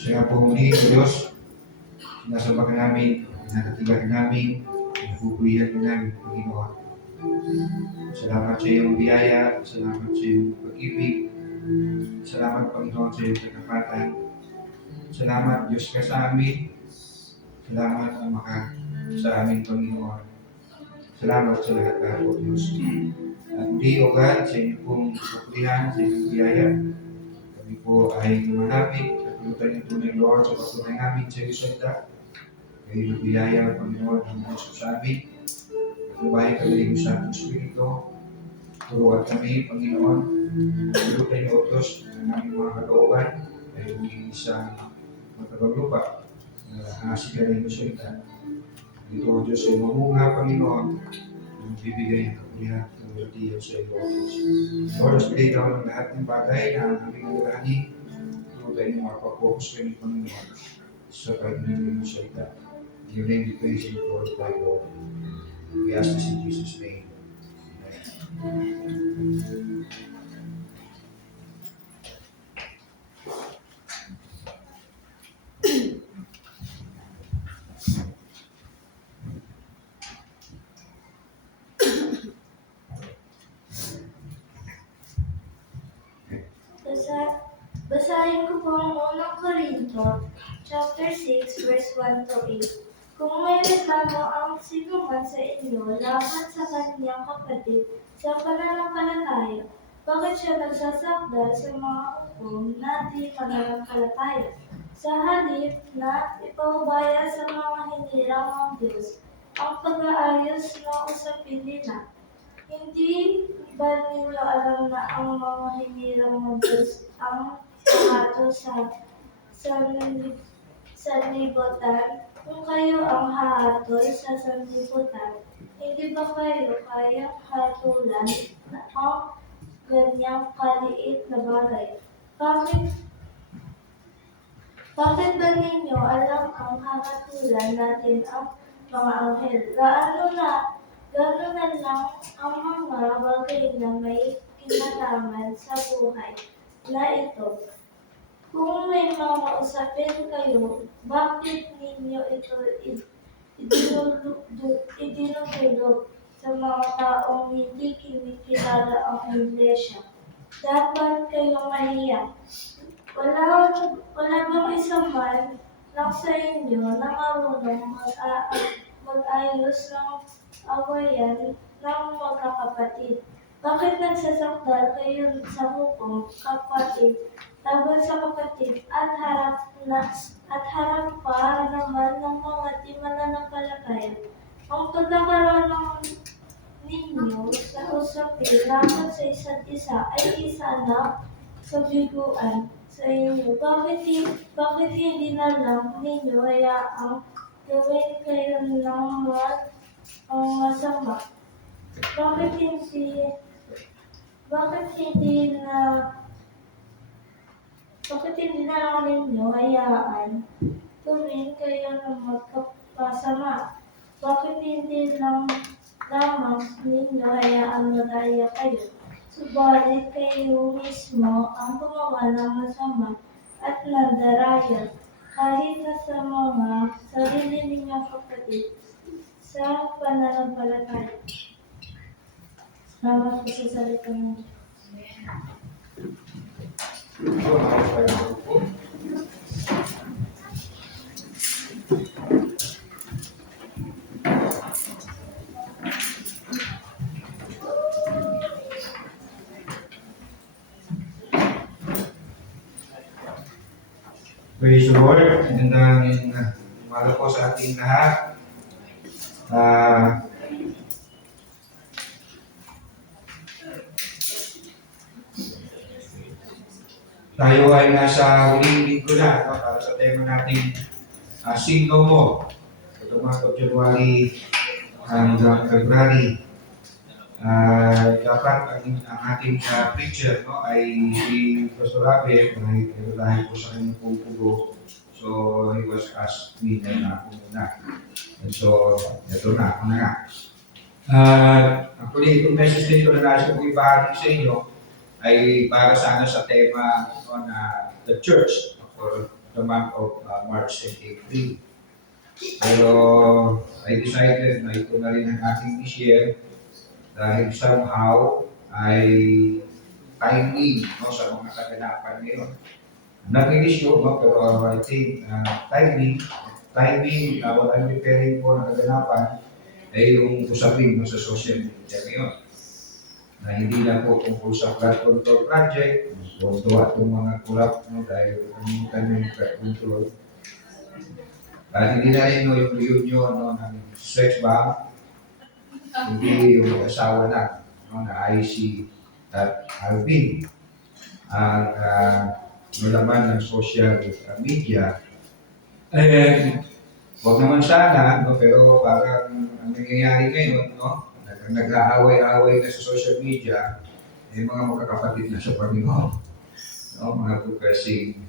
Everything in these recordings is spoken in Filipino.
Siya po muli, O Diyos, sinasabakan namin, nakatibagan namin, napupulihan namin, Panginoon. Salamat sa iyong biyaya, salamat sa iyong pag-ibig, salamat, Panginoon, sa iyong katapatan. Salamat, Diyos ka sa amin. Salamat, Ama ka sa amin, Panginoon. Salamat sa lahat-lahat, O Diyos. At muli, O God, sa inyo pong kapulihan, sa inyong biyaya, kami po ay lumalapit. Pagkutan niyo tunay, Lord, sa pagkutan namin sa iyo salita. Kayo nagbiyaya, Panginoon, ang Diyos ko sa amin. Pagkubayan kami ng Santo Espiritu. Turuan kami, Panginoon. Pagkutan niyo, O Diyos, ang aming mga kalooban ay humingi sa matagag lupa na asigarin mo salita. Dito, O Diyos, ay mamunga, Panginoon, ang bibigay ng kapulihan ng walatiyan sa iyo, O Diyos. Lord, bigay ka ng lahat ng bagay na ang aming alalahanin. Tayo mga papokus kami, Panginoon, sa pagninigay mo salita. In your name we praise and glorify, Lord. We ask this in Jesus' name. Amen. Basahin ko po ang unang Korinto, chapter 6, verse 1 to 8. Kung may reklamo ang sinuman sa inyo laban sa kanyang kapatid sa pananampalataya, bakit siya nagsasakdal sa mga hukom na di pananampalataya? Sa halip na ipaubaya sa mga hinirang ng Diyos ang pag-aayos ng usapin nila. Hindi ba ninyo alam na ang mga hinirang ng Diyos ang hahatol sa libutan? Kung kayo ang hahatol sa sanlibutan, hindi ba kayo kayang hatulan ang ganyang kaliit na bagay? Bakit ba ninyo alam ang hahatulan natin ang mga anghel? Gaano na lang ang mga bagay na may kinalaman sa buhay na ito. Kung may mga usapin kayo, bakit ninyo ito idinudulog sa mga taong hindi kinikilala ang Iglesia? Dapat kayong mahiya. Wala bang isang man lang sa inyo na marunong mag-ayos ng awayan ng magkakapatid? Bakit nagsasakdal kayo sa hukom, kapatid, laban sa kapatid, at harap pa naman ng mga di mananampalataya? Ang pagkakaroon ninyo sa usapin laban sa isa't isa ay isa na kabiguan sa inyo. Bakit hindi na lang ninyo hayaang gawin kayo ng masama? Bakit hindi bakit hindi na bakit hindi na lang ninyo hayaan tuwing kayo na magkapasama? Bakit hindi lang lamang ninyo hayaan madaya kayo? Subalit kayo mismo ang gumawa ng masama at nandaraya, kahit na sa mga sarili ninyong kapatid sa pananampalataya. Salamat po sa salita ng Diyos. So, nakapagpapalit po. Praise the Lord. Magandang umaga po sa ating lahat. Tayo ay nasa huling linggo na, no, para sa tema natin, Sing No More. Ito mga January hanggang February. Dapat ang ating preacher, no, ay si Pastor Abe, dahil po sa kanyang pupugo. So, he was asked me na ako muna. And so, ito na, ako na nga. Actually, itong message dito na nasa kong ibahagi sa inyo ay para sana sa tema on the church for the month of March and April. Pero I decided na ito na rin ang ating i-share dahil somehow ay timing, no, sa mga kaganapan ngayon. Nag-issue, no, pero I think timing, what I'm preparing for na kaganapan ay yung usapin, no, sa social media ngayon. Na hindi lang po tungkol sa flood control project, although itong mga kulap, no, dahil kalimutan yung flood control. At hindi na rin, no, yung reunion, no, ng sex bomb, hindi yung asawa na, no, na IC at Alvin. Ang nalaman ng social media. And huwag naman sana, no, pero parang ang nangyayari ngayon, no, nag-aaway-aaway na sa social media, yung mga magkakapatid na sa Panginoon, no, mga professing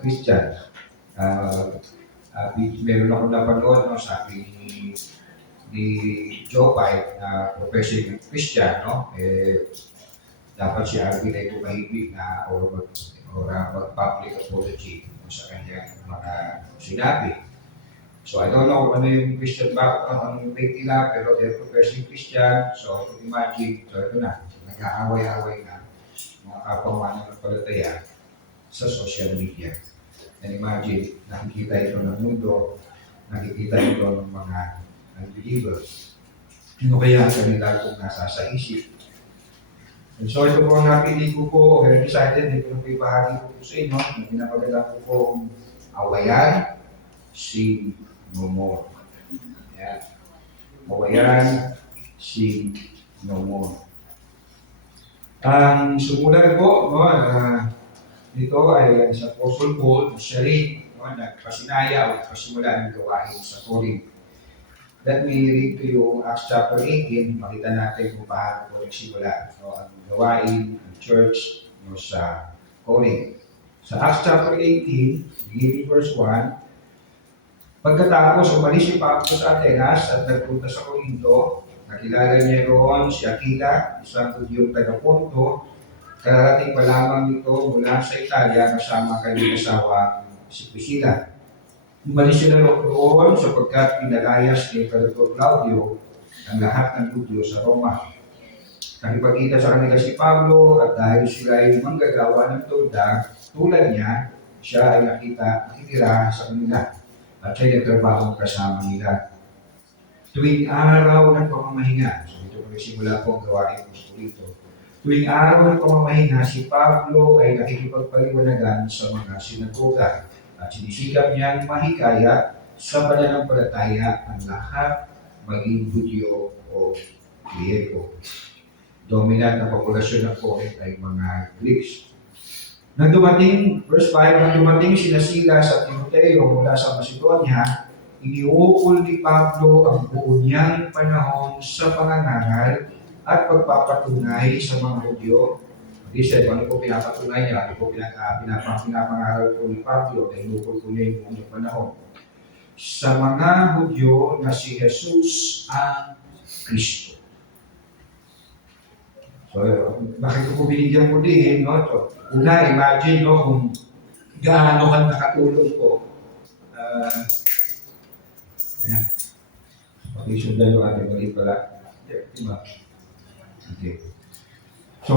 Christian. Meron akong napanood, no, sabi ni Joe Biden na professing Christian, no, dapat si Alvin ay tumahimik na or mag-public apology sa kanyang mga sinabi. So I don't know kung ano yung Christian background, ano yung faith nila, pero they're professing Christian. So imagine, so ito na, nag-aaway-aaway na mga kapamanan ng palataya sa social media. And imagine, nakikita ito ng mundo, nakikita ito ng mga unbelievers. Ano kaya ang kanila kung nasa sa isip? And so ito po ang napili ko po, very excited, ito ang ibahagi ko po sa inyo, yung pinapagala ko po awayan, Sing No More. Yeah. Awayan, Sing No More. Ang sumulat po, no, dito ay sa Apostle Paul, siya rin, no, nagpasinaya o nagpasimula ng gawain sa Corinth. Let me read to you Acts chapter 18, makita natin kung paano po nagsimula, no, ang gawain ng church, no, sa Corinth. Sa Acts chapter 18, beginning verse 1, pagkatapos umalis si Pablo sa Atenas at nagpunta sa Corinto, nakilala niya roon si Aquila, isang Hudyong taga-Ponto. Kararating pa lamang ito mula sa Italia kasama kanyang asawa si Priscilla. Umalis sila roon sapagkat pinalayas ni Emperador Claudio ang lahat ng Hudyo sa Roma. Nakipagkita sa kanila si Pablo at dahil sila ay manggagawa ng tulad niya, siya ay nakitira sa kanila at siya'y nagtrabaho kasama nila. Tuwing araw ng pamamahinga, so ito po nagsimula po ang gawain ko dito. Tuwing araw ng pamamahinga, si Pablo ay nakikipagpaliwanagan sa mga sinagoga at sinisikap niyang mahikayat sa pananampalataya ang lahat, maging Hudyo o Griego. Dominant na populasyon ng Corinth ay mga Greeks. Nang dumating, verse 5, nang dumating sina Silas at Timoteo mula sa Macedonia, iniuukol ni Pablo ang buo niyang panahon sa pangangaral at pagpapatunay sa mga Hudyo. He said, ano po pinapatunay niya? Ano po pinapangaral po ni Pablo na inukol po niya yung unang panahon? Sa mga Hudyo na si Jesus ang Kristo. So, bakit ko po binigyan mo din, no? So, una, imagine, no, kung gaano ka nakatulong po. Ayan. Pakisundan yung ating mali pala. Diba? Okay. So,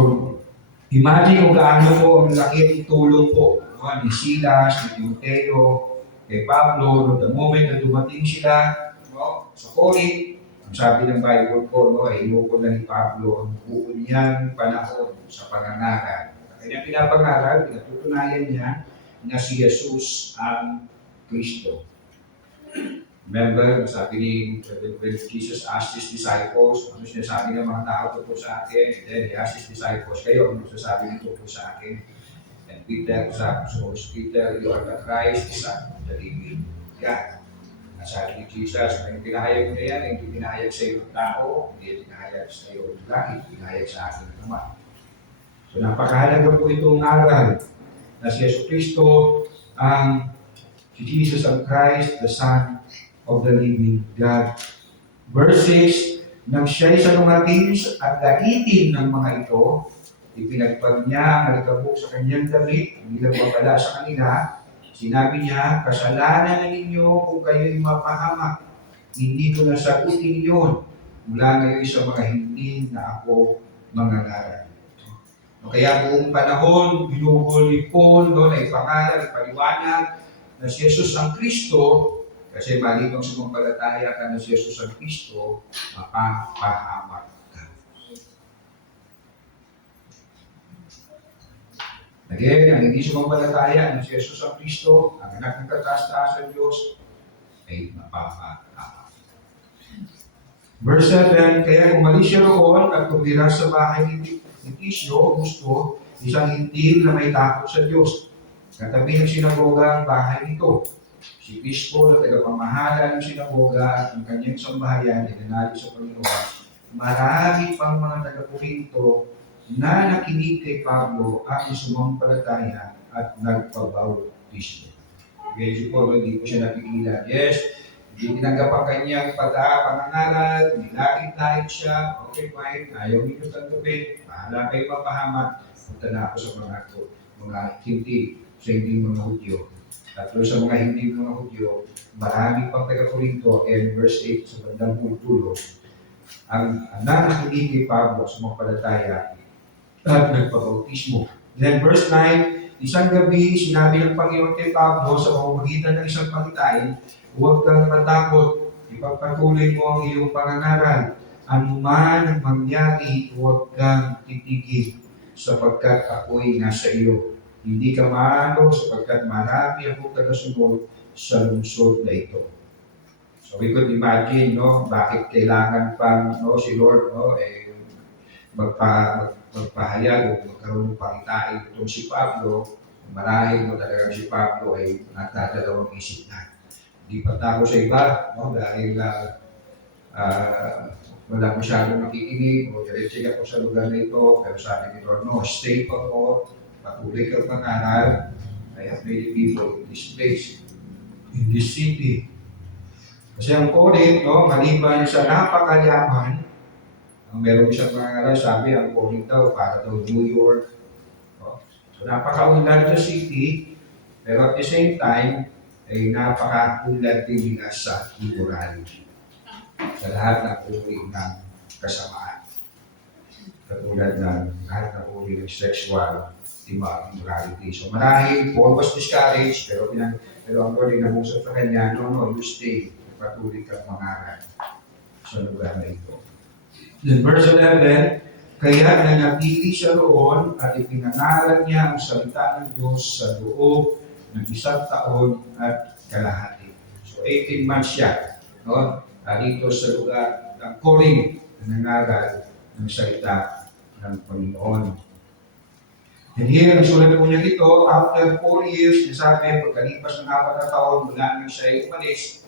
imagine kung gaano po ang laki ng tulong po, no? Ni Silas, ni Timoteo, kay Pablo, no, the moment na dumating sila, no, sa Corinth, ang sabi ng Bible ko, no, ay inukol na ni Pablo ang buo niyang panahon sa pangangaral. Kaya pinapangaral, pinatutunayan niya na si Jesus ang Kristo. Remember, sabi ni when Jesus asked his disciples, ano sinasabi ng mga tao tungkol sa akin? And then he asked his disciples, kayo, ano sasabi niyo tungkol sa akin? And Peter, sabi so Peter, you are the Christ, the Son of the living God. Sabi ni Jesus, kung pinahayag mo na yan, hindi pinahayag sa iyo ng tao, hindi pinahayag sa iyo ng langit, pinahayag sa akin ng Ama. So napakahalaga po itong aral na si Yesu Cristo ang si Jesus ang Christ, the Son of the living God. Verse 6, nang siya'y salungatin at gaitin ng mga ito, ipinagpag niya ang alikabok sa kanyang damit, bilang babala sa kanila. Sinabi niya, kasalanan na ninyo kung kayo'y mapahamak. Hindi ko nasagutin yun mula ngayon sa mga hindi na ako mangangaral. No, kaya buong panahon, binubul ni Paul, no, na ipangaral, ipaliwanag na si Jesus ang Kristo, kasi mali kang sumampalataya ka na si Jesus ang Kristo, mapapahamak ka. Again, ang hindi sumampalataya na si Jesus ang Kristo, ang anak ng kataas-taasan Diyos, ay mapapahamak. Verse 7, kaya umalis siya roon at tumira sa bahay ni Tisio, gusto, isang hintil na may takot sa Diyos. Katabi ng sinagoga ang bahay nito. Si Crispo na tagapamahala ng sinagoga at ang kanyang sambahayan ay nanalo sa Panginoon. Marami pang mga taga-Korinto na nakinig kay Pablo ang sumampalataya at nagpabautismo. Kaya si Paulo, hindi po siya napigilan. Yes, hindi tinanggap ang kanyang pangangaral, nilakit-lahit siya, okay fine, ayaw nito tanggapin, bahala kayo mapahamak, punta na ako sa mga hindi, sa hindi mga Hudyo. At sa mga hindi mga Hudyo, marami pang taga-Korinto, and verse 8 sa bandang dulo, ang nakikinig kay Pablo sa mga palataya at nagpabautismo. Then verse 9, isang gabi, sinabi ng Panginoon kay Pablo sa pamamagitan ng isang pangitain, huwag kang matakot, ipagpatuloy mo ang iyong pangangaral. Ano man ang mangyari, huwag kang titigil, sapagkat ako'y nasa iyo. Hindi ka maano, sapagkat marami akong tagasunod sa lungsod na ito. So we could imagine, no, bakit kailangan pang si Lord magpahayag o magkaroon ng pangitain itong si Pablo. Marahil mo talagang si Pablo ay nagdadalawang isip na. Hindi pa tako sa iba, no, dahil wala masyadong makikinig o diretso ako sa lugar na ito. Pero sabi ni Lord, no, stay pa po, patuloy kang pangaral. I have many people in this place, in this city. Kasi ang Corinth, no, maliban sa napakayaman, ang meron siyang pangaral, sabi, ang Corinth daw, para daw New York. No? So napakaunlad na city, pero at the same time, ay napakaunlad din nila sa immorality. Sa lahat ng uri ng kasamaan. Katulad ng lahat ng uri ng sexual immorality. So marahil, Paul was discouraged, pero ang Lord ay nangusap sa kanya, no, you stay, patuloy kang mangaral sa lugar na ito. Then verse 11, kaya nanatili siya roon at ipinangaral niya ang salita ng Diyos sa loob ng 1 taon at kalahati. So 18 months siya, no? Dito sa lugar ng Corinth na nangaral ng salita ng Panginoon. And here, nasulat po niya ito, after 4 years, nasabi, pagkalipas ng 4 na taon mula nang siya ay umalis,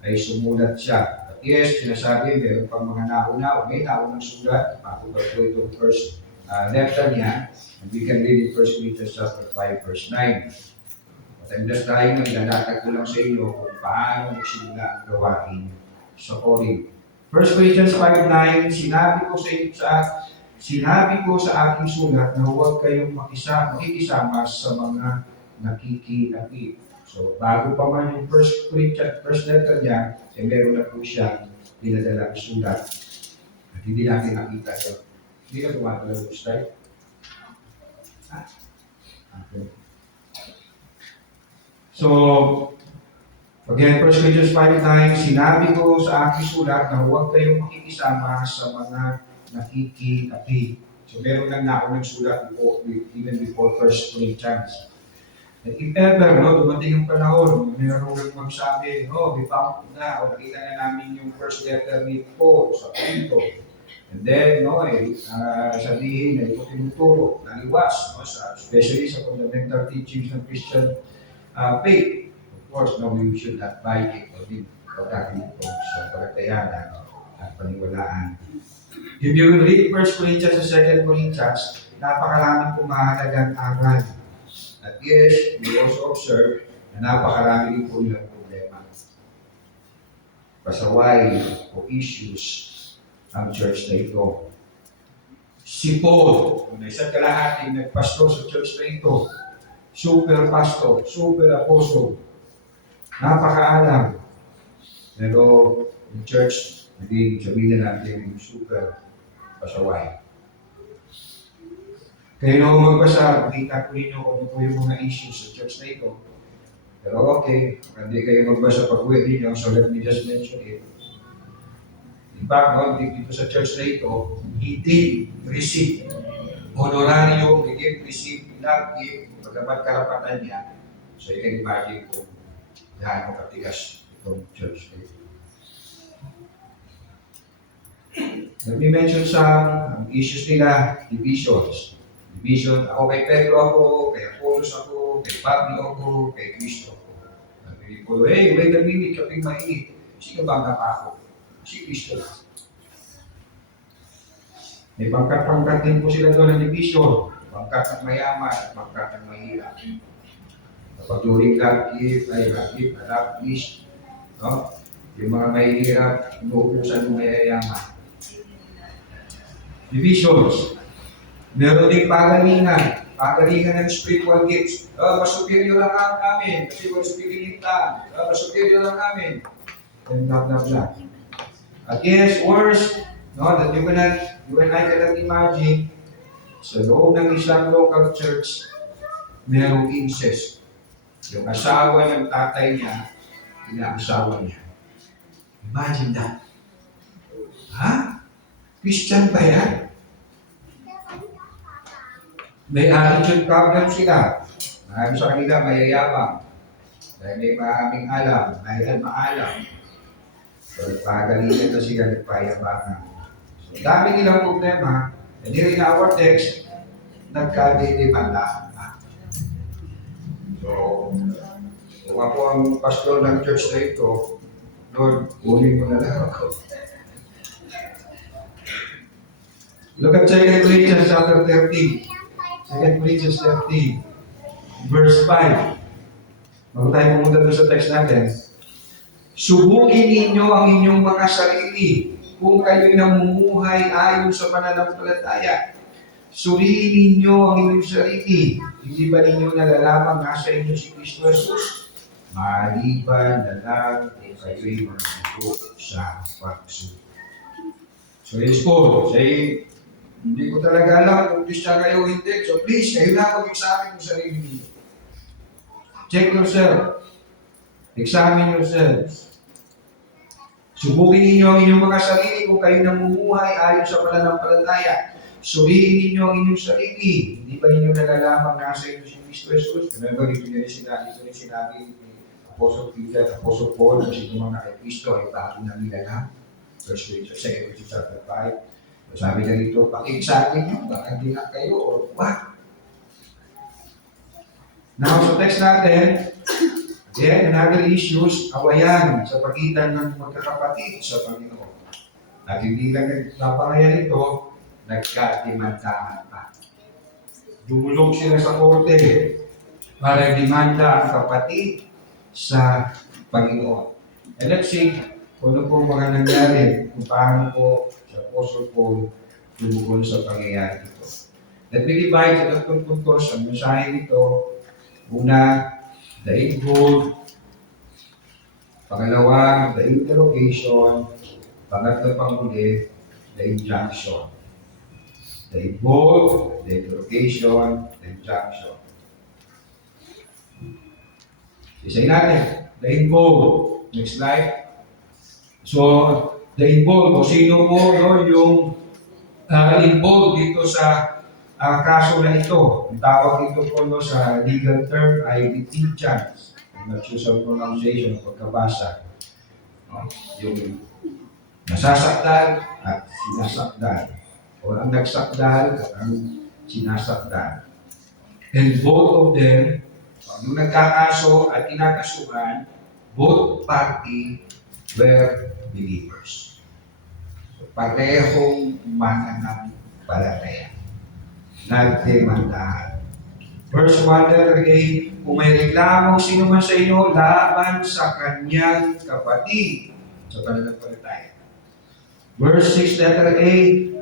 ay sumulat siya. At yes, sinasabi, meron pang mga nauna o may naunang sulat, patupad po itong first letter niya, and we can read in 1 Corinthians chapter 5, verse 9. At I'm just trying na ilalatag ko lang sa inyo kung paano magsimula ang gawain sa Corinth. 1 Corinthians 5:9, sinabi ko sa aking sulat na huwag kayong makikisama sa mga nakikilapit. So, bago pa man yung first letter niya, meron na po siya dinadalang sulat. At hindi natin nakita yun. Hindi na tumatalaw yung slide. Okay. So, again, 1 Corinthians 5:9, sinabi ko sa aking sulat na huwag kayong makikisama sa mga nakikilapit. So, meron lang na ako nagsulat even before 1 Corinthians. At if ever, dumating yung panahon, meron lang magsabi, we found na, o nakita na namin yung first letter ni Paul sa Corinto. And then, sabihin na ito tinuturo, naliwas, especially sa fundamental teachings ng Christian faith. Of course, we should not buy it o din pagdating ito sa pagkatayanan at paniwalaan. If you will read 1 Corinthians and 2 Corinthians, napakaraming pumahalagang aral. At yes, we also observe na napakarami din po nilang problema. Pasaway o issues ang church na ito. Si Paul, kung isang kalahating nagpastor sa church na ito, super pastor, super apostle, napakaalam. Pero yung church, hindi sabihin natin yung super pasaway. Kayo na magbasa, makita ko ninyo kung ano po yung mga issues sa church na ito. Pero okay, hindi kayo magbasa pag-uwi ninyo, so let me just mention it. In fact, dito sa church na ito, he did receive honorario, he did receive love gift, pagkapat karapatan niya. So you can imagine kung gaano katigas itong church na ito. Let me mention some issues nila, divisions. Division, ako kay Pedro ako, kay Apollos ako, kay Pablo ako, kay Cristo ako. Sabi ko, hey, wait a minute, kaping mainit. Sino ba ang ako? Si Cristo. May pangkat-pangkat din po sila doon ng division. Pangkat ng mayaman, pangkat ng mahirap. Kapag during love gift, love list, no? Yung mga mahirap, inuupusan ng mayayaman. Divisions. Meron din pagalingan ng spiritual gifts. Mas superior lang amin, kasi mas pinilitan. Mas superior lang amin. And blah, blah, blah. At yes, worse, that you and I cannot imagine, sa loob ng isang local church, merong incest. Yung asawa ng tatay niya, ina-asawa niya. Imagine that. Ha? Christian ba yan? May attitude problem sila. Marami sa kanila mayayabang. Dahil may maraming alam, dahil maalam. So, pagalitan na sila nagpayabangan. So, dami nilang problema. And here in our text, nagkadidimanda. So, kung ako ang pastor ng church na ito, Lord, ulit mo na lang ako. Look at 2 Corinthians chapter 13. 2 Corinthians 13, verse 5. Bago tayo pumunta doon sa text natin. Subukin ninyo ang inyong mga sarili kung kayo'y namumuhay ayon sa pananampalataya. Suriin ninyo ang inyong sarili. Hindi ba ninyo nalalaman nga sa inyo si Kristo Jesus? Maliban na lang kung kayo'y manuto sa pagsunod. So let's go. Hindi ko talaga alam kung Christian kayo o hindi. So please, kayo na mag-examine yung sarili niyo. Check yourself. Examine yourselves. Subukin ninyo ang inyong mga sarili kung kayo namumuhay ayon sa pananampalataya. Suriin ninyo ang inyong sarili. Hindi ba ninyo nalalaman na sa inyo si Kristo Jesus? Remember, ito rin sinabi ni Apostle Peter, Apostle Paul, na sino mga kay Kristo ay bago na nila na. 1 Corinthians chapter 5. Sabi na dito, paki-examine nyo, baka hindi na kayo or what? Now, sa text natin, Then, another issues, awayan sa pagitan ng magkakapatid sa Panginoon. At hindi lang nagpapangayan ito, nagkatimantaan pa. Dumulog sila sa korte para demanda ang kapatid sa Panginoon. And let's see kung ano po mga nangyari, kung paano po sa Apostle Paul tumugon sa pangyayari ito. Let me divide sa tatlong puntos ang mensahe nito. Una, the involved. Pangalawa, the interrogation. Pangatlo pang huli, the injunction. The involved, the interrogation, the injunction. Isayin natin, the involved. Next slide. So, the involved, o sino po yung involved dito sa kaso na ito. Ang tawag ito po sa legal term ay litigants. I'm not sure sa pronunciation o pagkabasa. No? Yung nasasaktan at sinasaktan. O ang nagsakdan at ang sinasaktan. And both of them, nung nagkakaso at kinakasuhan, both party were believers. So, parehong mananampalataya. Nagdemandahan. Verse 1, letter A, kung may reklamo sino man sa inyo laban sa kanyang kapatid sa pananampalataya. Verse 6, letter A,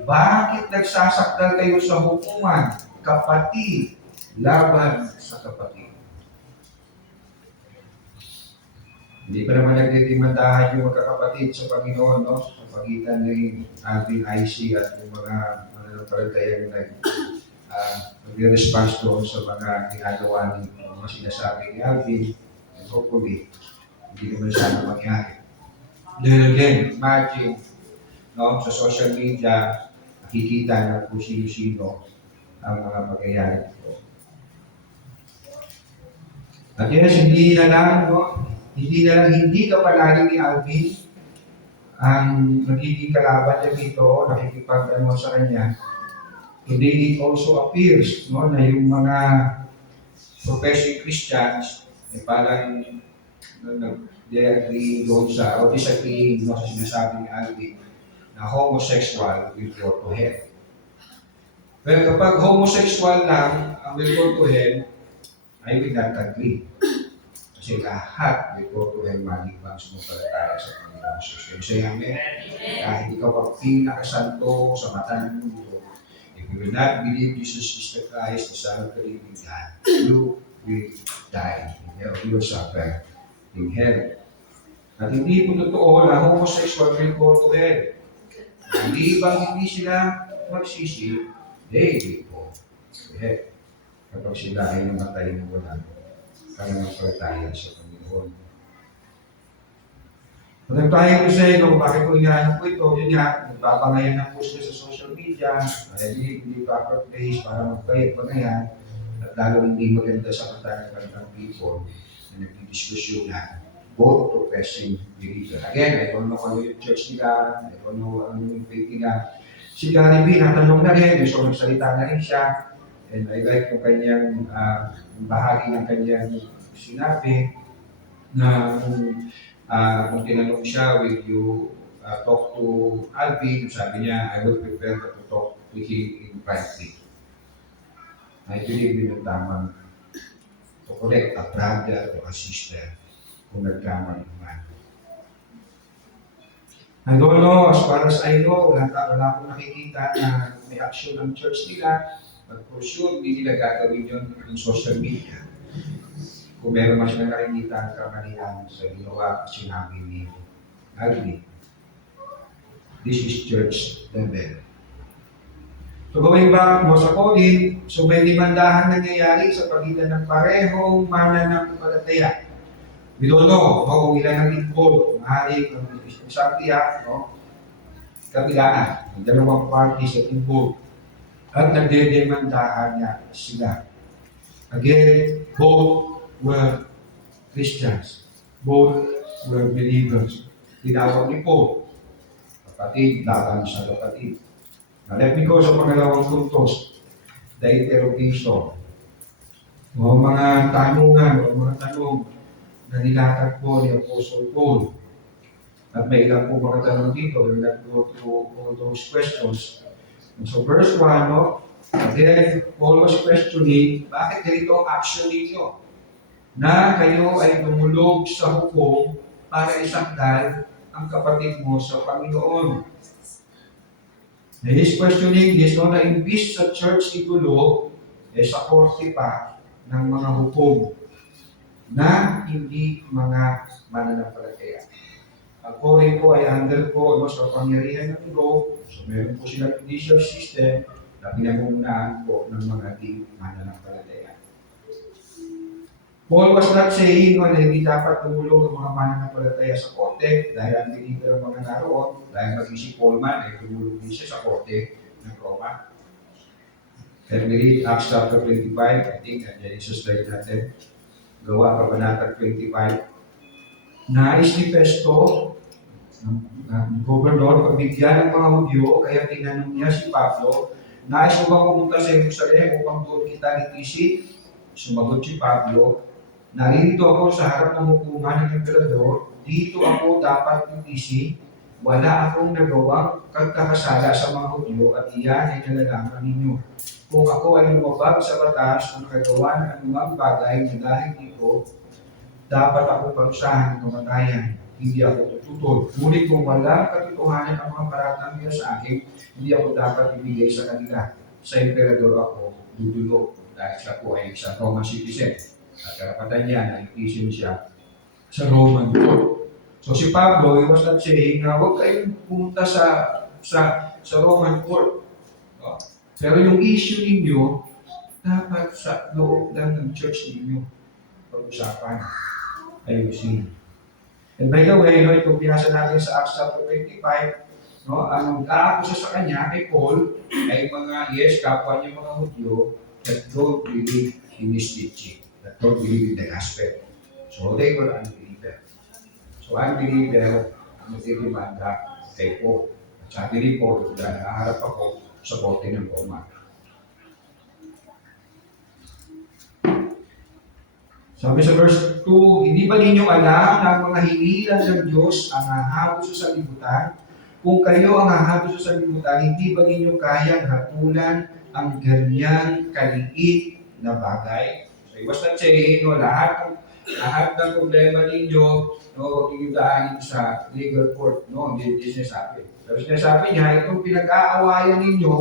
bakit nagsasakdal kayo sa hukuman, kapatid, laban sa kapatid? Hindi pa naman nagdidimandahan yung magkakapatid sa Panginoon, no? Sa pagitan ng ating IC at yung mga mananampalataya na nag-response doon sa mga ginagawa ng mga sinasabi ni Alvin, and hopefully, hindi naman sana mangyari. Then again, imagine, no, sa social media, nakikita na kung sino-sino ang mga pangyayari ito. At yes, hindi na lang hindi ka palagi ni Alvin ang nagiging kalaban niya dito, nakikipag-ano sa kanya. Today it also appears, no, na yung mga professing Christians ay parang they agree doon sa, o disagree sa sinasabi ni Alvin na homosexual will go to hell. Well, kapag homosexual lang ang will go to hell, I will not agree. Kasi lahat will go to hell maliban sumumpalataya sa Panginoon Jesus. Kaya say amen. Kahit ikaw ang pinakasanto sa mata ng mundo, if you will not believe Jesus is the Christ, the Son of the living God, you will die in hell. You will suffer in hell. At hindi po totoo na homosexual will go to hell. Hindi sila magsisi, they will go to hell. Kapag sila ay namatay ng walang pananampalataya sa Panginoon. Nagtayo ko sa iyo kung bakit ko inaano po ito, yun nga, nagpapangayan na po sila sa social media, hindi proper place para magpagayan, at lalo hindi maganda sa mata ng kanilang people na nagdidiskusyon na both professing believers. Again, I don't know kung ano yung church nila, I don't know ano yung faith nila. Si Gary B, natanong na rin, so nagsalita na rin siya, and I like yung kanyang bahagi ng kanyang sinabi na kung tinanong siya, will you talk to Alvin? Sabi niya, I would prefer to talk to him in private. I believe yun ang tamang to correct a brother or a sister kung nagkamali man. I don't know, as far as I know, wala akong nakikita na may action ng church nila. But for sure, hindi nila gagawin yun in social media. Kung meron mas na nakikita ang kamalian sa ginawa at sinabi ni Alvin. This is church level. So going back sa Colin, so may limandahan nangyayari sa pagitan ng parehong mananampalataya. We don't know kung ilan ang involved. Mahari kung isang tiyak, kabilaan. Ang dalawang parties at involved. At nagdedemandahan niya sila. Again, both were Christians. Both were believers. Tinawag ni Paul, kapatid, laban sa kapatid. Now let me go sa pangalawang puntos. The interrogation. O mga tanungan, o mga tanong na nilatag po ni Apostle Paul. At may ilang po mga tanong dito, we will not go through all those questions. And so verse 1, no? Again, Paul was questioning, bakit ganito ang action ninyo? Na kayo ay dumulog sa hukom para isakdal ang kapatid mo sa Panginoon. And he's questioning this, no, na imbis sa church igulo, sa korte pa ng mga hukom na hindi mga mananampalataya. Ang Corinth po ay under po sa pangyarihan ng Rome. So meron po silang judicial system na pinagmumunahan po ng mga di mananampalataya. Paul was not saying na hindi dapat tumulong ng mga mananampalataya sa korte dahil ang tinitira ng mga naroon, dahil maging si Paul man ay tumulong din siya sa korte ng Roma. And we read Acts chapter 25, I think, and then slide natin. Gawa, Kabanata 25. Nais ni Festo, ng gobernador, pagbigyan ng mga Hudyo, kaya tinanong niya si Pablo, nais mo bang pumunta sa Jerusalem upang doon kita nitisin? Sumagot si Pablo, naririto ako sa harap ng hukuman ng emperador, dito ako dapat nitisin, wala akong nagawang kagkakasala sa mga Hudyo at iyan ay nalalaman ninyo. Kung ako ay lumabag sa batas o nakagawa ng anumang bagay na dahil dito, dapat ako parusahan ng kamatayan. Hindi ako tututol. Ngunit kung walang katotohanan ang mga paratang nila sa akin, hindi ako dapat ibigay sa kanila. Sa emperador ako dudulog dahil siya po ay isang Roman citizen. At karapatan niya na itisin siya sa Roman court. So si Pablo, he was not saying na huwag kayong pumunta sa Roman court. No? Pero yung issue ninyo, dapat sa loob lang ng church ninyo pag-usapan, ayusin. And by the way, no, itong binasa natin sa Acts chapter 25, no, ang aakusa sa kanya kay Paul ay mga, kapwa niya mga Hudyo that don't believe in his teaching, that don't believe in the gospel. So they were unbeliever. So unbeliever ang nagdidemanda kay Paul. At sabi ni Paul, nakaharap ako sa korte ng Roma. Sabi sa verse 2, hindi ba ninyo alam na ang mga hinilan ng Diyos ang hahabos sa sanlibutan? Kung kayo ang hahabos sa sanlibutan, hindi ba ninyo kayang hatulan ang ganyang kaliit na bagay? So, he was not saying, no, lahat ng problema ninyo, no, huwag ninyo daanin sa legal court. No, hindi sinasabi. Pero sinasabi niya, itong pinag-aawayan ninyo,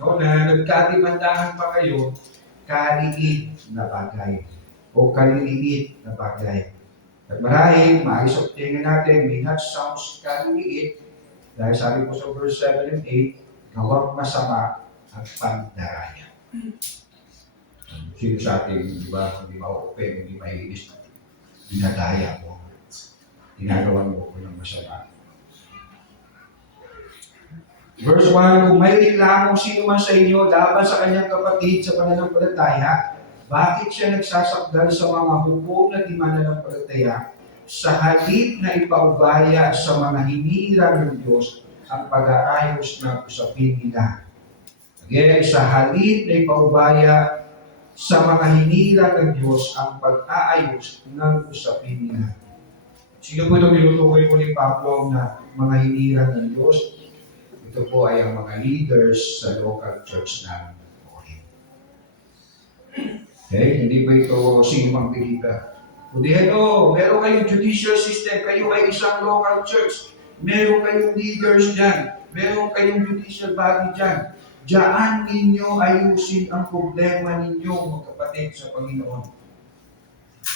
no, na nagkatimandahan pa kayo, kaliit na bagay o kaliliit na bagay. At marahil, maayos ang tingin natin, may not sounds kaliliit, dahil sabi po sa verse 7 and 8, gawang masama at pandaraya. Sino sa atin, di ba, hindi ma-open, hindi maiinis, dinadaya mo, ginagawa mo ko ng masama. Verse 1, kung may reklamong sino man sa inyo laban sa kanyang kapatid sa pananampalataya, bakit siya nagsasakdal sa mga hukom na di mananampalataya sa halip na ipaubaya sa mga hinirang ng Diyos ang pag-aayos ng usapin nila? Again, sa halip na ipaubaya sa mga hinirang ng Diyos ang pag-aayos ng usapin nila. Sino po itong nilutukoy po ni Pablo na mga hinirang ng Diyos? Ito po ay ang mga leaders sa local church na Corinth. Okay? Hindi ba ito sino mang believer? Kundi ito, meron kayong judicial system, kayo ay isang local church. Meron kayong leaders dyan. Meron kayong judicial body dyan. Diyan ninyo ayusin ang problema ninyo, mga kapatid, sa Panginoon.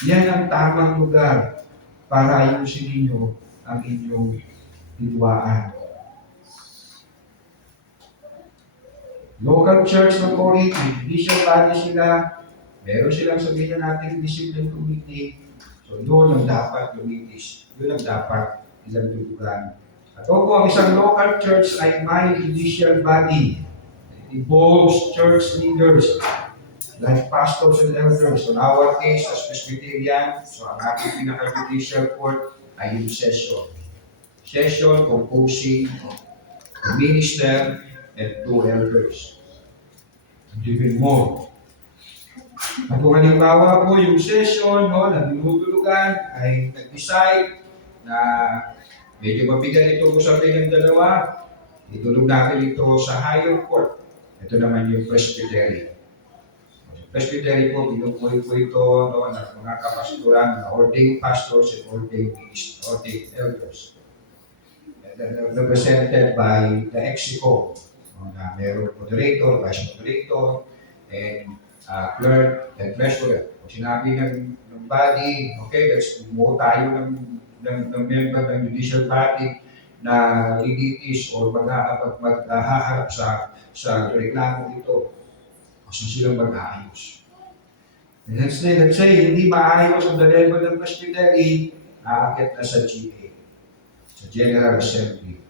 Yan ang tamang lugar para ayusin ninyo ang inyong hidwaan. Local church ng Corinth, judicial body sila, meron silang sabihin natin discipline committee. So doon ang dapat lumitis. Doon ang dapat ilang tutugan. At po ang isang local church ay may judicial body. It involves church leaders like pastors and elders. So in our case, as Presbyterian, so ang ating pinaka-judicial court ay yung session. Session composing the minister and 2 elders. And even more. At kung halimbawa po yung session no, na binutulugan ay nag-decide na medyo mabigat ito usapin ng dalawa, itulog natin ito sa higher court. Ito naman yung presbytery. Presbytery po, binubuhay po ito no, ng mga kapastoran, na ordained pastors and ordained elders. Represented by the exco, na mayroong moderator, vice moderator, and clerk and treasurer. Kung sinabi ng body, okay, let's bumuo tayo ng member ng judicial body na litigis o maghaharap sa reklamo ito. Gusto silang mag-aayos. And let's say, hindi maayos ang the level ng presbytery, aakit na sa GA, sa General Assembly.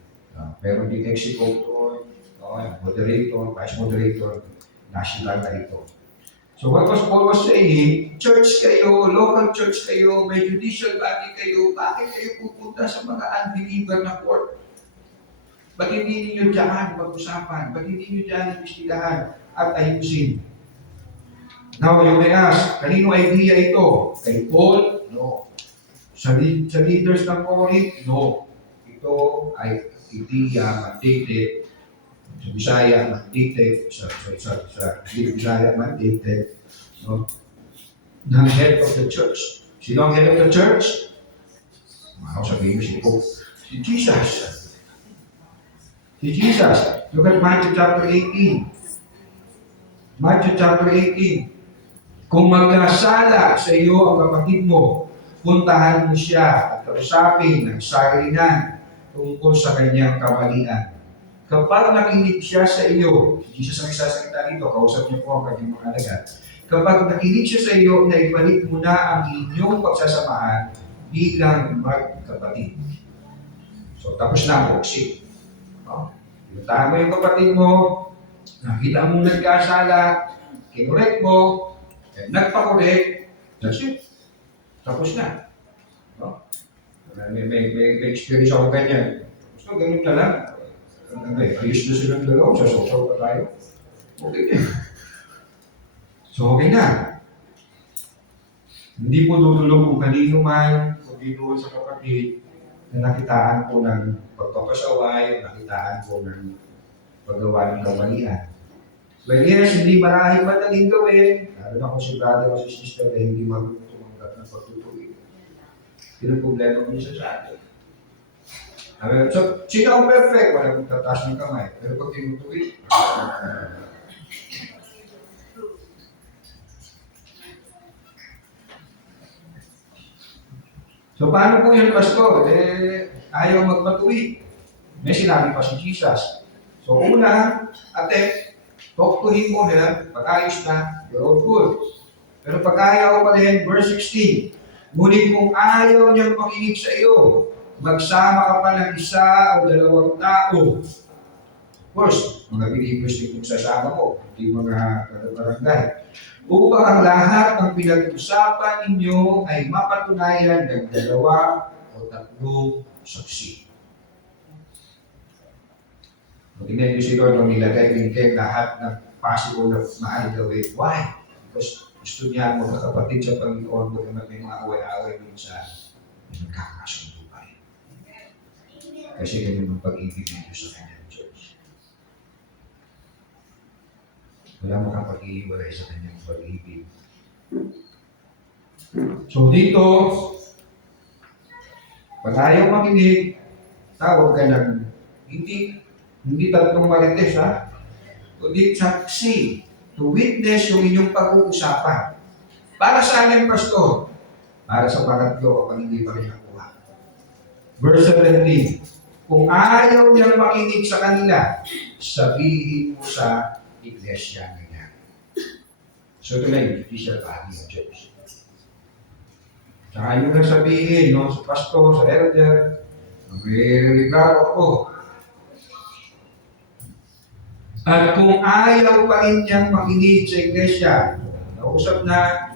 Meron din executor, moderator, vice moderator, national na ito. So what was Paul was saying, church kayo, local church kayo, may judicial body kayo, bakit kayo pupunta sa mga unbeliever na court? Ba't hindi ninyo dyan mag-usapan? Ba't hindi ninyo dyan imbestigahan at ayusin? Now, you may ask, kanino idea ito? Kay Paul? No. Sa leaders ng Corinth? No. Ito ay idea mandated sa Bisaya, mandated sa Bisaya, mandated no, ng head of the church. Sino ang head of the church? Ako sabihin mo si Pope. Si Jesus. Si Jesus. Look at Matthew chapter 18. Matthew chapter 18. Kung magkasala sa iyo ang kapatid mo, puntahan mo siya at kausapin ng salinan tungkol sa kanyang kamalian. Kapag nakinig siya sa iyo, Jesus ang nagsasalita dito, kausap niyo po ang kanyang mga alagad. Kapag nakinig siya sa iyo, na ibalik mo na ang inyong pagsasamahan bilang magkapatid. So, tapos na ang boxing. Pinuntahan mo yung kapatid mo, nakita mo nagkasala, kinurek mo, nagpa-correct, that's it. Tapos na. No? May experience ako ganyan. So, ganun na lang. Ayos na silang dalaw, sasaw pa tayo. Okay na. So, okay na. Hindi po tutulog kung kanino man, kung dito sa kapatid, na nakitaan po ng pagpapasaway, nakitaan po ng paggawa ng kamalian. Well, yes, hindi marahil madaling gawin. Lalo na kung si brother o si sister na hindi marunong tumanggap ng pagtutuloy. Yun ang problema ko sa atin. So, sino ang perfect? Wala kong tataas ng kamay. Pero pag tinutuloy, so, paano po yun, Pastor? Ayaw magpatuwi. May sinabi pa si Jesus. So, una, ate, talk to him muna, pag-ayos na, you're all good. Pero pag ayaw pa rin, verse 16, ngunit kung ayaw niyang makinig sa iyo, magsama ka pa ng isa o dalawang tao. Of course, mga believers din kung sasama mo, hindi mga barangay. Upang ang lahat ng pinag-usapan ninyo ay mapatunayan ng 2 o 3 saksi. Tingnan niyo si Lord nung nilagay din lahat ng possible na maaari gawin. Why? Because gusto niya mga kapatid sa Panginoon, huwag naman may mga away-away minsan, nagkakasundo pa rin. Kasi ganyan ang pag-ibig nito sa kanyang church. Wala makapag-iiwalay sa kanyang pag-ibig. So dito, pag ayaw makinig, tawag ka ng hindi tatlong marites, ha? Kundi saksi, to witness yung inyong pag-uusapan. Para sa amin, Pastor? Para sa pangatlo, kapag hindi pa rin nakuha. Verse 17, kung ayaw niyang makinig sa kanila, sabihin mo sa iglesia niya. So ito na yung judicial body of Diyos. Saka nyo na sabihin, no, sa pastor, sa elder, magre-reklamo ako. At kung ayaw pa rin niyang makinig sa iglesia, nausap na,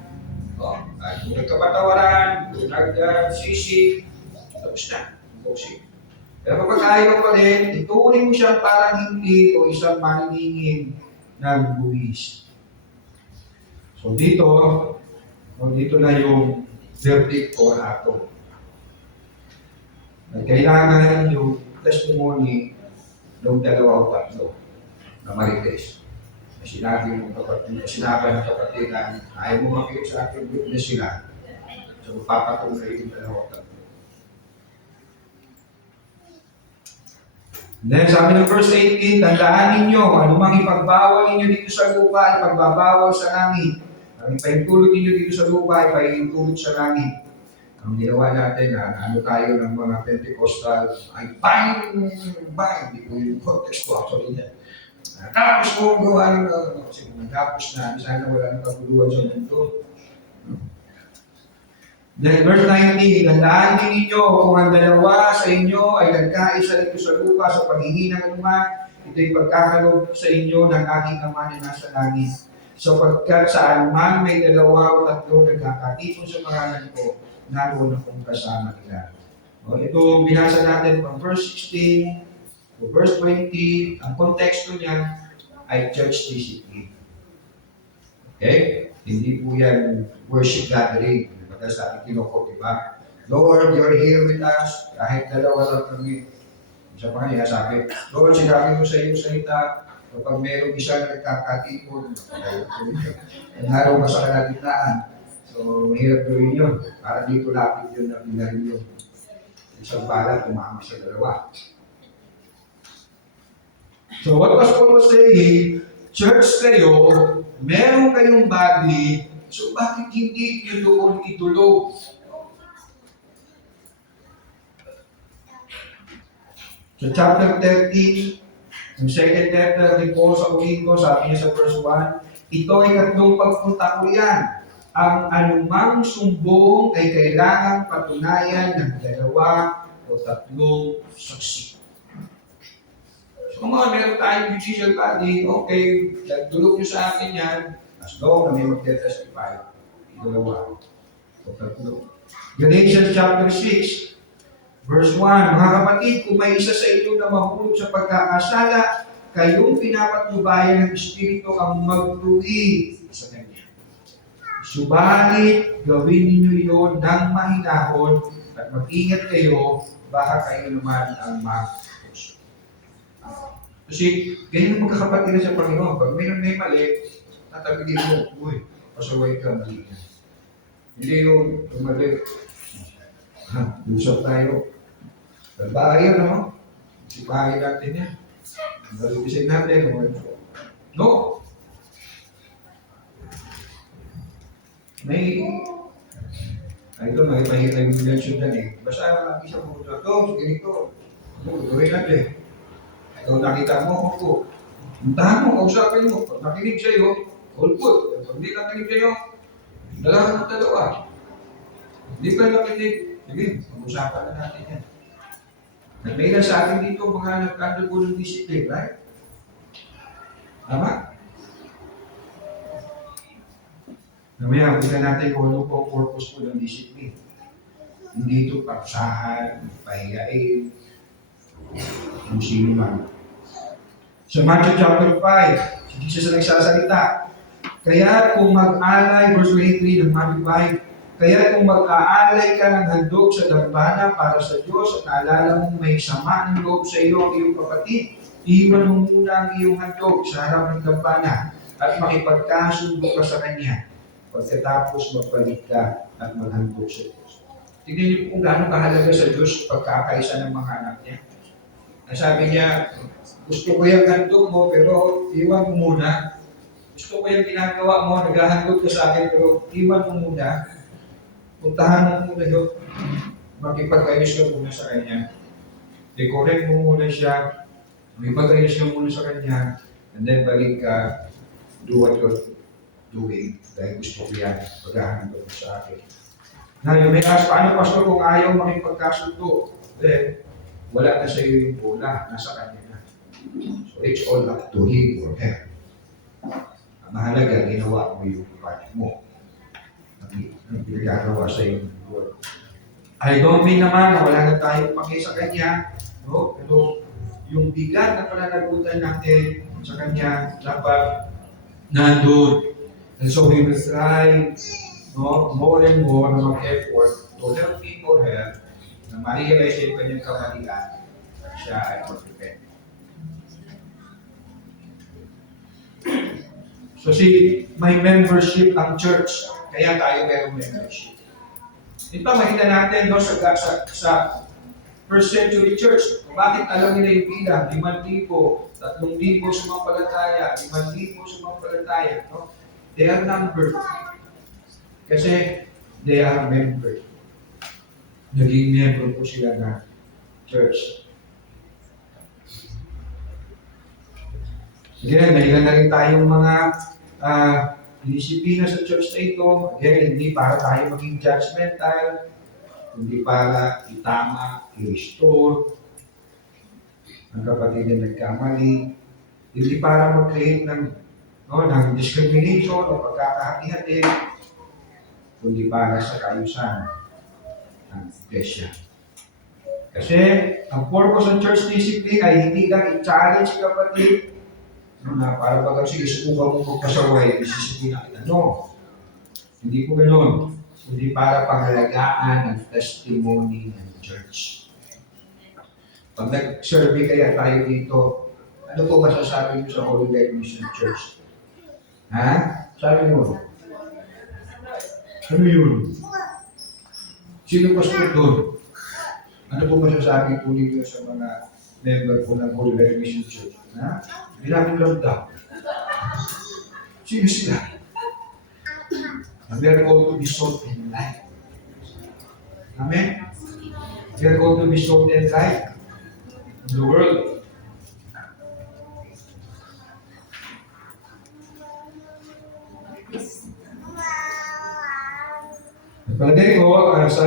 at kung nagkapatawaran, kung nagsisi, tapos na, boxing. Pero kapag ayaw pa rin, ituloy mo siya parang hindi o isang maniningin ng buwis. So So dito na yung verdict or ato. Kailangan yung testimony ng dalawa o tatlo na marites. Sinabi ng kapatid na ayaw mo makita sa akin, witness sila. So, papatunay yung dalawa o tatlo. Then, sabi ng verse 18, tandaan ninyo, anumang ipagbawal ninyo dito sa lupa, ipagbabawal sa langit. Ang ipaintulot ninyo dito sa lupa, ipaintulot sa langit. Ang ginawa natin, ano tayo ng mga Pentecostal, ay bind, hindi ko yung context ko actually niya. Tapos mo gawa ng kasi kung natapos na, sana wala nang kaguluhan sa mundo. Then verse 19, tandaan din ninyo kung ang dalawa sa inyo ay nagkaisa dito sa lupa sa paghihinang anuman, ito'y pagkakalob sa inyo ng aking Ama na nasa langit. Sapagkat sa anuman may dalawa o tatlo nagkakatipon sa pangalan ko, naroon akong kasama nila. O, ito binasa natin from verse 16 to verse 20. Ang konteksto niya ay church discipline. Okay? Hindi po yan worship gathering. Madalas natin kinukot, diba? Lord, you're here with us. Kahit dalawa lang kami. Isa pa nga sabi, Lord, sinabi mo sa iyo salita, kapag mayroong isa na nagkakatipon, nangaraw ka sa kalagitnaan. So, mahirap gawin yun. Para dito lapit yun na pinarin yun. Isang balat, tumama sa dalawa. So, what was Paul saying, church kayo, meron kayong body, so bakit hindi nyo doon itulog? So, chapter 13, yung second letter ni Paul sa Corinto, sabi niya sa verse 1, ito ay tatlong pagpunta ko yan. Ang anumang sumbong ay kailangang patunayan ng dalawa o tatlong saksi. So kung meron tayong judicial body, okay, nagtulog nyo sa akin yan, as long na may magte-testify, dalawa o tatlo. Galatians chapter 6, verse 1, mga kapatid, kung may isa sa inyo na mahulog sa pagkakasala, kayong pinapatnubayan ng Espiritu ang magtuwi sa kanya. Subalit, gawin ninyo yun ng mahinahon at mag-ingat kayo, baka kayo naman ang makakos. Kasi, ganyan ang magkakapatid sa Panginoon. Pag may mali, tatagilin mo, uy, pasaway ka, mali ka. Hindi yung tumalik. Lusap tayo. Babae yan, no? Sipahin natin yan. Balipisin natin. No! May mention dyan eh. Basta lang isang pumunta. Ito, ganito. Gawin natin. Ito nakita mo, ako. Puntahan mo, kausapin mo. Pag nakinig sa'yo, all good. Pag hindi nakinig sa'yo, dalahan mo dalawa. Hindi pa nakinig. Sige, pag-usapan na natin yan. At may ilan sa atin dito mga nagkakaroon ng discipline, right? Tama? Namaya, kita natin kung ano po ang purpose po ng discipline. Hindi ito paksahan, pahiyain, kung sino man. Sa Matthew chapter 5, si Jesus ang nagsasalita. Kaya kung mag-alay, verse 23 ng Matthew 5, kaya kung mag-aalay ka ng handog sa dambana para sa Diyos at naalala mong may sama ng loob sa iyo ang iyong kapatid, iwan mo muna ang iyong handog sa harap ng dambana at makipagkasundo ka sa Kanya. Pagkatapos magbalik ka at maghandog sa Diyos. Tignan niyo kung gaano kahalaga sa Diyos pagkakaisa ng mga anak niya. Nasabi niya, gusto ko yung handog mo pero iwan mo muna. Gusto ko yung ginagawa mo, naghahandog ka sa akin pero iwan mo muna. Puntahan mo muna yun. Makipag-ayos ka muna sa Kanya. I-correct mo muna siya. Makipag-ayos ka muna sa Kanya. And then balik ka, do what you're doing dahil gusto ko yan, paghahandog sa akin. Ngayon, may ask, paano pastor kung ayaw makipagkasundo? Then, wala na sa iyo yung bola, nasa kanya na. So, it's all up to him or her. Ang mahalaga, ginawa mo yung part mo. Ang pinagagawa sa iyo ng Lord. I don't mean naman na wala na tayong paki sa kanya. No? Pero, yung bigat na pananagutan natin sa kanya, dapat nandun. And so we will try more and more na mag-effort to help people help na ma-realize yung kanyang kamalian siya ay mag-repent. So may membership ang church, kaya tayo mayroong membership. Ito, makita natin sa first century church, kung bakit alam nila yung bilang, 5,000, 3,000 sumampalataya, 5,000 sumampalataya, no? They are numbered. Kasi they are member. Naging member po sila na church. Again, may ilan na rin tayong mga disiplina sa church na ito. Again, hindi para tayo maging judgmental, hindi para itama, i-restore ang kapatid na nagkamali, hindi para mag-create ng discrimination o pagkakahati-hati, kundi para sa kaayusan ng iglesia. Kasi ang purpose ng church discipline ay hindi lang i-challenge si kapatid na para pag sige, subukan mo magpasaway, disisiplina kita. No. Hindi po ganoon. Kundi para pangalagaan ang testimony ng church. Pag nag-survey kaya tayo dito, ano po masasabi niyo sa Holy Life Mission Church? Ha? Sabi mo? Ano yun? Sino pastor doon? Ano po masasabi po ninyo sa mga member po ng Holy Life Mission Church? Ha? Bilang lang daw. Sino sila? We are called to be salt and light. Amen? We are called to be salt and light in the world. Palagay ko, sa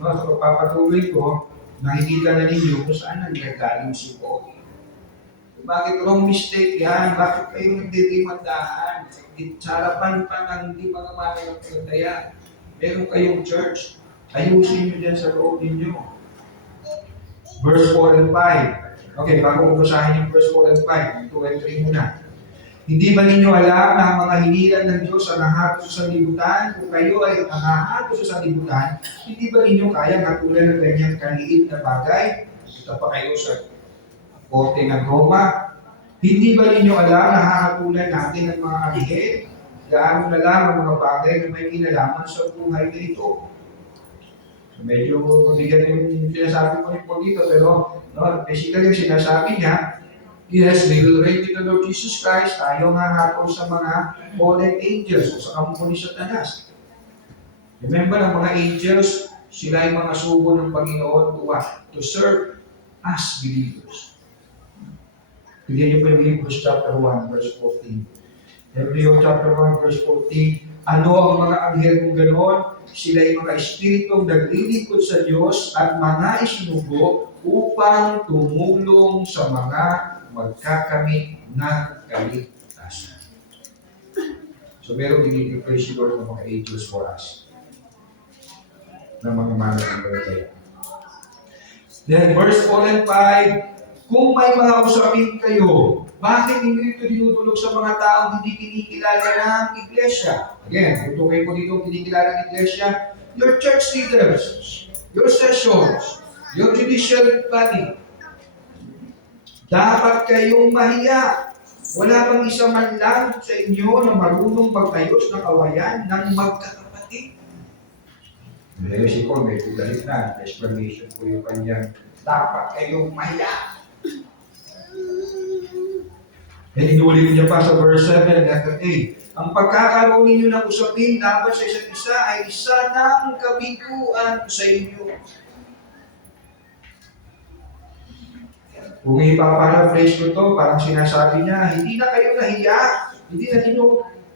pagpapatuloy ko, nakikita na ninyo kung saan nanggagaling si Paul. Bakit wrong mistake yan? Bakit kayo nagdidimandaan? Sa harapan pa ng hindi mga mananampalataya. Meron kayong church. Ayusin nyo dyan sa loob ninyo. Verse 4 and 5. Okay, bago ko basahin yung verse 4 and 5, 2 and 3 muna. Hindi ba ninyo alam na ang mga hinilan ng Diyos ang nahato sa sanlibutan? Kung kayo ay nahato sa sanlibutan, hindi ba ninyo kaya hatulan ng ganyang kaliit na bagay? Kita pa kayo sa Korte ng Roma. Hindi ba ninyo alam na hahatulan natin ang mga anghel? Gaano na lang ang mga bagay na may kinalaman sa buhay na ito? So medyo mabigat yung sinasabi ko dito, pero basically yung sinasabi niya, yes, we will reign with the Lord Jesus Christ. Tayo nga hatol sa mga fallen angels o sa kampo ni Satanas. Remember, ang mga angels, sila ay mga sugo ng Panginoon to serve as believers. Bigyan niyo po yung Hebrews chapter 1, verse 14. Hebrews chapter 1, verse 14. Ano ang mga anghel kung ganoon? Sila ay mga espiritong naglilingkod sa Diyos at mga isinugo upang tumulong sa mga magkakamit ng kaligtasan. So meron din praise the Lord ng mga angels for us. Ng mga mananampalataya. Then verse 4 and 5, kung may mga usapin kayo, bakit hindi ito dinudulog sa mga taong hindi kinikilala ng iglesia? Again, tutukoy ko dito kinikilala ng iglesia, your church leaders, your sessions, your judicial body. Dapat kayong mahiya. Wala bang isa man lang sa inyo na marunong magtayos ng awayan ng magkakapatid? Ngayon si Paul, may galit na, explanation po yung kanyang, dapat kayong mahiya. And inulit niya pa sa verse 7, letter 8. Ang pagkakaroon ninyo ng usapin dapat sa isa't isa ay isa ng kabiguan sa inyo. Kung ipaparaphrase ko to, parang sinasabi niya, hindi na kayo nahiya, hindi na ninyo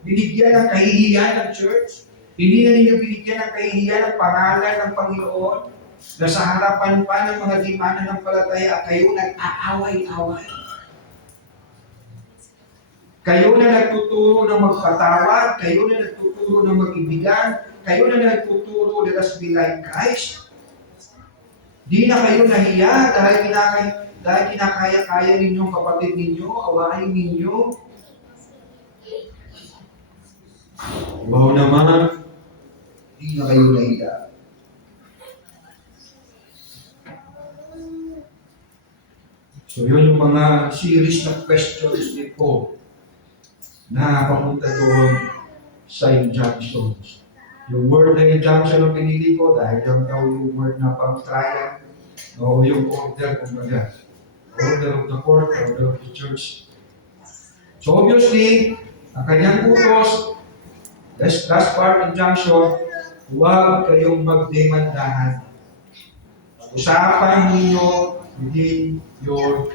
binigyan ng kahihiyan ng church, hindi na ninyo binigyan ng kahihiyan ng pangalan ng Panginoon, na sa harapan pa ng mga di mananampalataya, kayo nag-aaway-away. Kayo na nagtuturo ng magpatawad, kayo na nagtuturo ng mag-ibigan, kayo na nagtuturo, let us be like Christ. Di na kayo nahiya dahil kinakaya-kaya ninyong kapatid ninyo, awain ninyo. Wow naman, hindi na kayo nahiya. So yun yung mga series na questions ni Paul na papunta doon sa injunctions. Yung word na injunction ang pinili ko dahil yung daw yung word na pang-trial o yung order, kumbaga. Order of the court, order of the church. So obviously, ang kanyang utos, last part injunction, huwag kayong magdemandahan. Usapan ninyo within your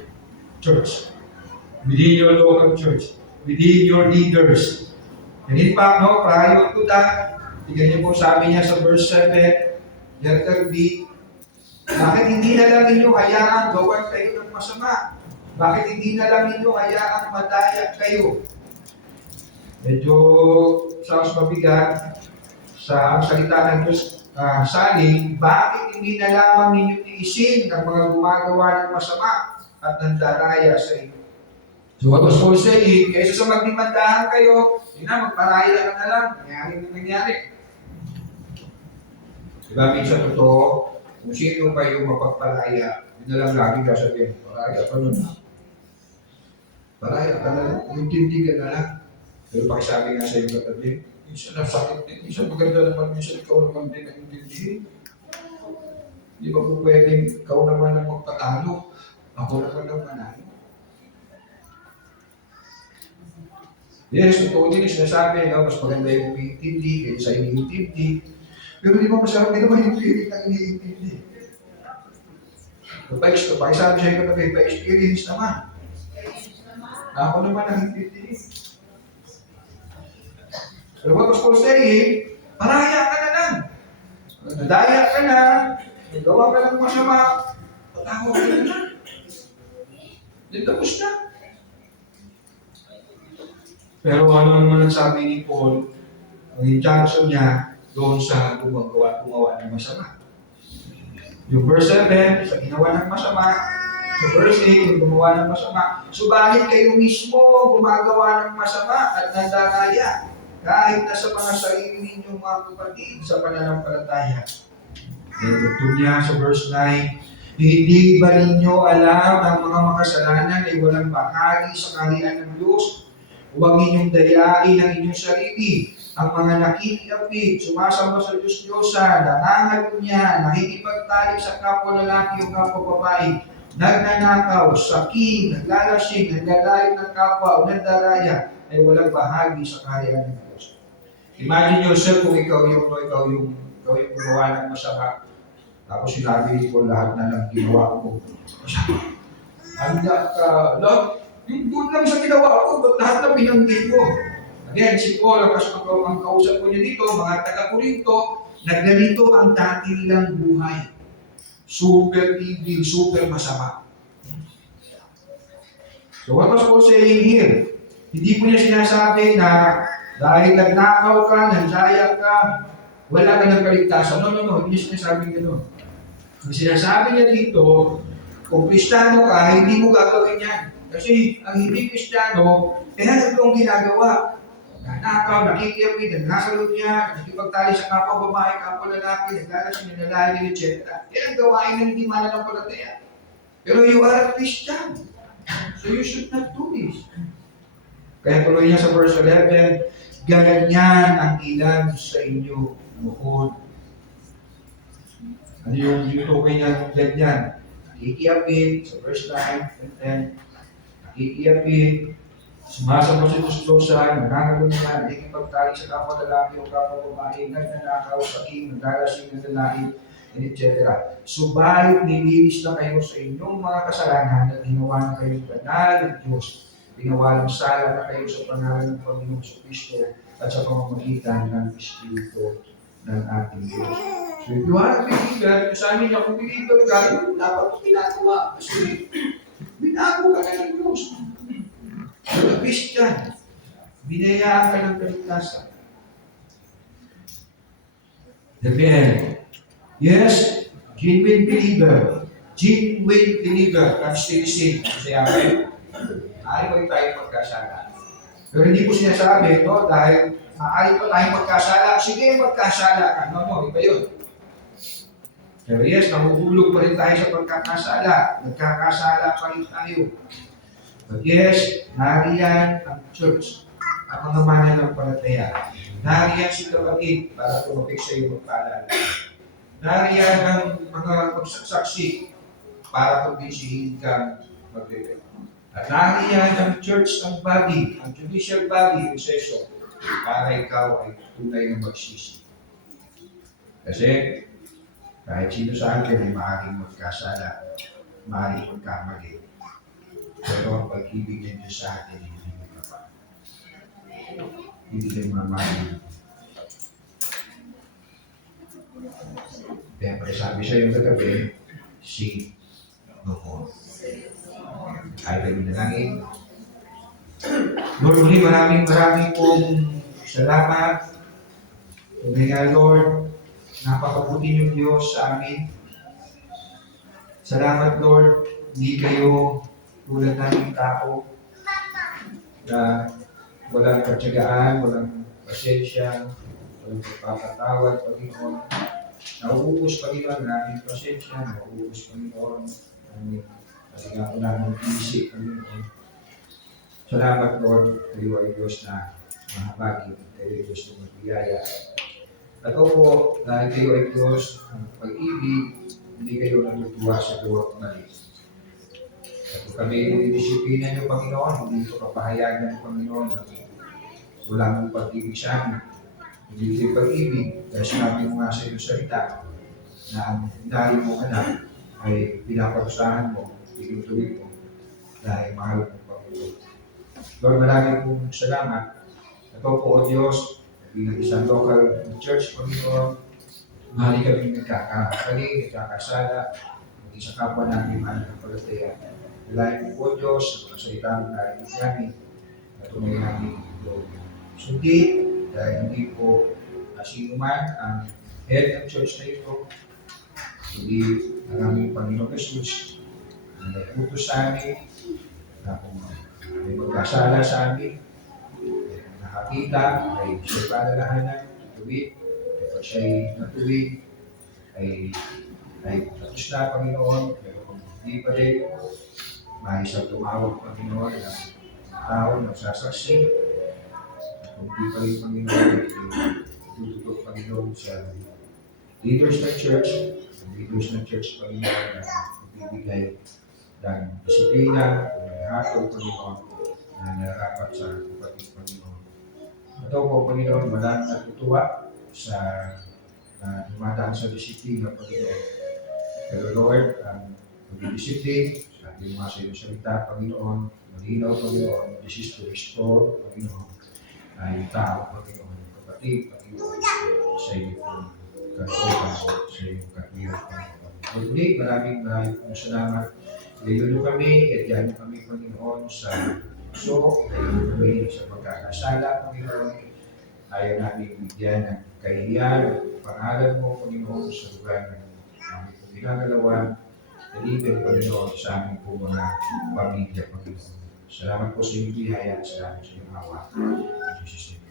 church, within your local church, within your leaders. And in fact, no, prior to that, tignan niyo po sabi niya sa verse 7, letter B, bakit hindi na lang ninyo hayaan gawan kayo ng masama? Bakit hindi na lang ninyo hayaan madaya kayo? Medyo sounds mabigat sa ang salita ng Diyos saling, bakit hindi na lamang ninyo tiisin ang mga gumagawa ng masama at nandaraya sa inyo? So what was Paul saying? Kaysa sa magdimandahan kayo, yun na, magparaya ka na lang. Nangyari. Diba, minsan totoo, kung sino pa yung mapagpalaya, yun na lang lagi sasabihin, paraya ka nun. Paraya ka na lang, intindi ka na lang. Pero pakisabi nga sa iyo katabi, minsan nasakit din, minsan maganda naman, minsan ikaw naman din ang intindihin. Di ba po pwedeng ikaw naman ang magpatalo, ako naman ang manalo? Yes, totoo din yung sinasabi, no? Mas maganda yung umiintindi kaysa iniintindi. Pero di ba masarap din naman yung feeling na iniintindi? Pakisabi sa iyo katabi, pa-experience naman. Ako naman ang intindi. Pero what was Paul saying? Paraya ka na lang. Nadaya ka na, nagawa ka ng masama, patawa ka na lang. Then tapos na. Pero ano naman ang sabi ni Paul, ang injunction niya doon sa gumawa ng masama. Yung verse 7, sa ginawa ng masama, sa verse 8, yung gumawa ng masama, subalit kayo mismo gumagawa ng masama at nandaraya, kahit na sa mga sarili ninyong mga kapatid sa pananampalataya. Then tugtog niya sa verse 9, hindi ba ninyo alam ang mga makasalanan ay walang bahagi sa kaharian ng Diyos? Huwag ninyong dayain ang inyong sarili. Ang mga nakikiapid, sumasamba sa Diyos-Diyosan, nangangalunya, nakikipagtalik sa kapwa lalaki o kapwa babae, nagnanakaw, saking, naglalasing, naglalayo ng kapwa o nandaraya, ay walang bahagi sa kaharian ng Diyos. Imagine yourself kung ikaw yung gumawa ng masama. Tapos sinabi ni Paul lahat na lang ginawa ko. Masama. Handa ka, love. Yung doon lang sa ginawa ko, ba't lahat na binanggit ko? Again, si Paul, ang kausap ko niya dito, mga taga-Korinto, nagganito ang dati nilang buhay. Super evil, super masama. So what was Paul saying here? Hindi po niya sinasabi na dahil nagnakaw ka, nandaya ka, wala ka ng kaligtasan. No. Hindi niya sinasabi gano'n. Ang sinasabi niya dito, kung Kristiyano ka, hindi mo gagawin yan. Kasi ang hindi Kristiyano, kaya itong ginagawa. Nanakaw, nakikiapid, nagnasalot niya, nakipagtali sa kapwa babae, kapwa lalaki, naglalasing, nanalahin, etc. Yan ang gawain na hindi mananampalataya. Pero you are a Christian. So you should not do this. Kaya tuloy niya sa verse 11, ganyan ang ilan sa inyo noon. Ano yung tinutukoy niya ganyan? Nakikiapid, sa verse 9 and 10, nakikiapid, sumasama sa Diyos-Diyosan, nangangalunya, nakikipagtalik sa kapwa lalaki o kapwa babae, nagnanakaw, saking, naglalasing, naglalait, etc. Subalit nilinis na kayo sa inyong mga kasalanan at ginawa na kayong banal ng Diyos. Ginawa ng sala na kayo sa pangalan ng Panginoong Kristo at sa pamamagitan ng Espiritu ng ating Diyos. So if you are a believer, sa amin na kung believer ka, dapat ginagawa. Kasi binago ka na ng Diyos. So, Christian, binayaan ka ng kaligtasan. Again, yes, genuine believer can still sin. Kasi amin, ayaw tayo magkasala. Pero hindi po sinasabi, no, dahil maaari pa tayong magkasala. Sige, magkasala. Ano mo, iba yun. Pero yes, nahuhulog pa rin tayo sa pagkakasala. Nagkakasala pa rin tayo. But yes, nariyan ang church, ang mga mananampalataya. Nariyan si kapatid para tumapik sa iyo magpaalala. Nariyan ang mga magsasaksi para kumbinsihin kang magbibig. At nariyan ang church, ang body, ang judicial body, yung session, para ikaw ay tunay na magsisi. Kasi, kahit sino sa atin ay maaaring magkasala, maaaring magkamali. Pero ang pag-ibig ng Diyos sa atin, hindi ka pa. Hindi kayo mamahalin. Siyempre, sabi sa iyo kagabi, si Noon. Ay kayo nanangin. Lord, muli maraming pong salamat. Tunay nga, Lord, napakabuti niyong Diyos sa amin. Salamat, Lord, hindi kayo tulad naming tao na walang katsagaan, walang pasensya, walang pagpapatawad, Panginoon. Nauubos, Panginoon, namin pasensya, nauubos, Panginoon, kasi nga po namin isip, Panginoon. Salamat, Lord, kayo ay Diyos na mahabagin, kayo ay Diyos na magbiyaya. At po, dahil kayo ay Diyos ng pag-ibig, hindi kayo natutuwa sa bawat mali. At kung kami dinidisiplina niyo, Panginoon, hindi ito kapahayagan ng Panginoon na wala mong pag-ibig sa amin. Hindi ito pag-ibig, dahil sinabi mo nga sa iyong salita na ang dahil mo anak ay pinaparusahan mo, tinutuloy mo, dahil mahal mo, Panginoon. Lord, maraming pong salamat. Ito po, O Diyos, bilang isang local church, Panginoon, mahali kami nagkakakali, nagkakasala, maging sa kapwa namin, mahal ng palataya. Dalayan po, O Diyos, sa mga salita ng narinig namin, at tunay namin ito. Sundin, dahil hindi po sino man ang head ng church na ito, hindi ang aming Panginoon Jesus, na nag-utos sa amin, na kung may magkasala sa amin, nakakita, ay siya'y palalahanan, tuwid, kapag siya'y natuwid, ay tapos na, Panginoon, pero kung hindi pa rin, may isang tumawag, Panginoon, ng tao, ng sasaksi, at kung hindi pa rin, Panginoon, tututok, Panginoon, sa leaders ng church, Panginoon, na magbibigay ng disiplina, ng hatol, Panginoon, na narapat sa kapatid, Panginoon. Ito po, Panginoon, walang natutuwa sa dumadaan sa disiplina, Panginoon. Pero Lord, ang pag-disiplin, sabi mo nga sa iyong salita, Panginoon, malinaw, Panginoon, this is to restore, Panginoon, ay tao, Panginoon, kapatid, Panginoon, sa iyong kalooban, sa iyong katwiran, Panginoon. Muli, maraming pong salamat. Layo kami, at yan kami, Panginoon, sa puso, layo kami sa pagkakasala, Panginoon. Ayaw namin bigyan ng kahihiyan at pangalan mo, Panginoon, sa lugar ng aming pong ginagalawan. Deliver, Panginoon, sa aming po mga pamilya, Panginoon. Salamat po sa iyong biyaya at salamat sa iyong awa. In Jesus' name.